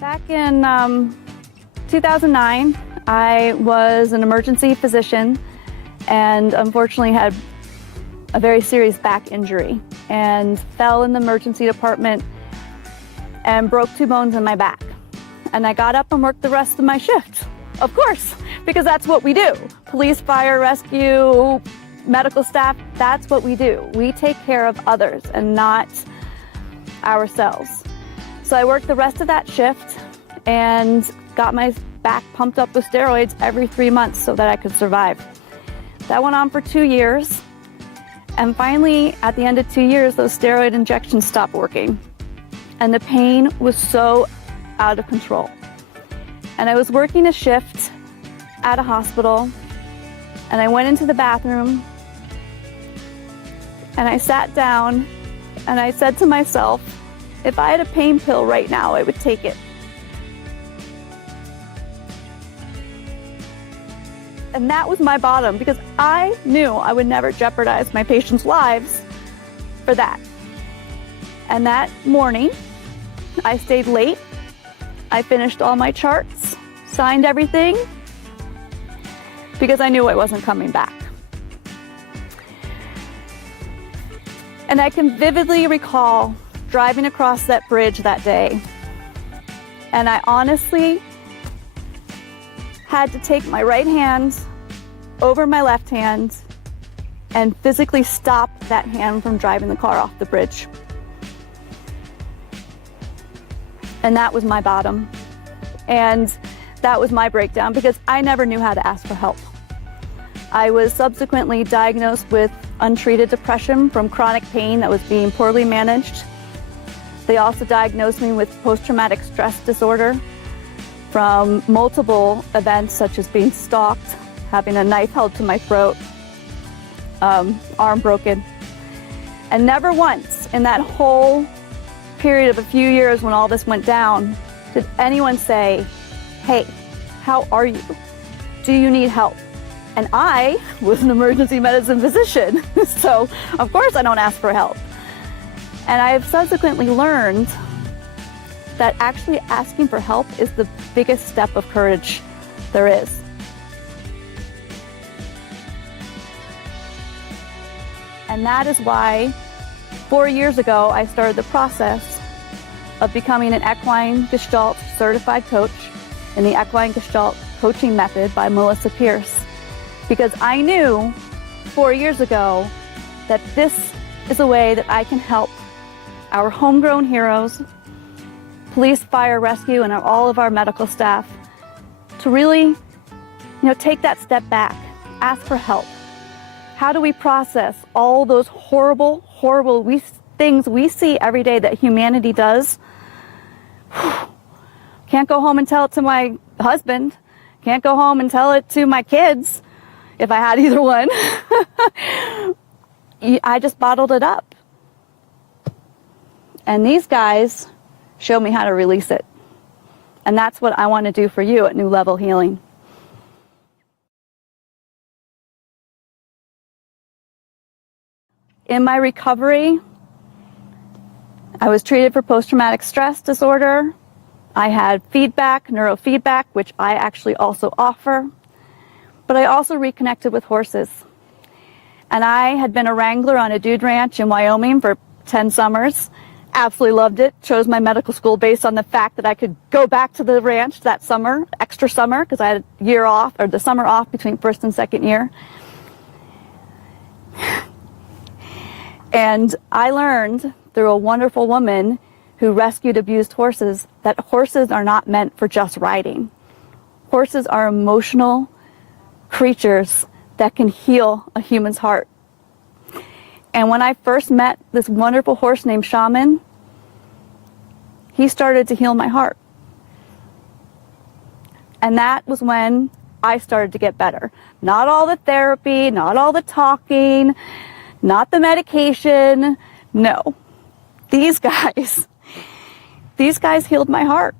Back in 2009, I was an emergency physician and unfortunately had a very serious back injury and fell in the emergency department and broke 2 bones in my back. And I got up and worked the rest of my shift, of course, because that's what we do. Police, fire, rescue, medical staff, that's what we do. We take care of others and not ourselves. So I worked the rest of that shift and got my back pumped up with steroids every 3 months so that I could survive. That went on for 2 years. And finally, at the end of 2 years, those steroid injections stopped working. And the pain was so out of control. And I was working a shift at a hospital, and I went into the bathroom, and I sat down, and I said to myself, if I had a pain pill right now, I would take it. And that was my bottom, because I knew I would never jeopardize my patients' lives for that. And that morning, I stayed late. I finished all my charts, signed everything, because I knew I wasn't coming back. And I can vividly recall driving across that bridge that day. And I honestly had to take my right hand over my left hand and physically stop that hand from driving the car off the bridge. And that was my bottom. And that was my breakdown, because I never knew how to ask for help. I was subsequently diagnosed with untreated depression from chronic pain that was being poorly managed. They also diagnosed me with post-traumatic stress disorder from multiple events, such as being stalked, having a knife held to my throat, arm broken. And never once in that whole period of a few years when all this went down did anyone say, hey, how are you? Do you need help? And I was an emergency medicine physician, so of course I don't ask for help. And I have subsequently learned that actually asking for help is the biggest step of courage there is. And that is why 4 years ago I started the process of becoming an Equine Gestalt certified coach in the Equine Gestalt coaching method by Melissa Pierce. Because I knew 4 years ago that this is a way that I can help our homegrown heroes, police, fire, rescue, and all of our medical staff to really, take that step back, ask for help. How do we process all those horrible things we see every day that humanity does? Can't go home and tell it to my husband. Can't go home and tell it to my kids, if I had either one. I just bottled it up. And these guys show me how to release it. And that's what I want to do for you at New Level Healing. In my recovery, I was treated for post-traumatic stress disorder. I had feedback, neurofeedback, which I actually also offer. But I also reconnected with horses. And I had been a wrangler on a dude ranch in Wyoming for 10 summers. Absolutely loved it. Chose my medical school based on the fact that I could go back to the ranch that summer, extra summer, because I had a year off, or the summer off between first and second year. And I learned through a wonderful woman who rescued abused horses that horses are not meant for just riding. Horses are emotional creatures that can heal a human's heart. And when I first met this wonderful horse named Shaman, he started to heal my heart. And that was when I started to get better. Not all the therapy, not all the talking, not the medication. No, these guys healed my heart.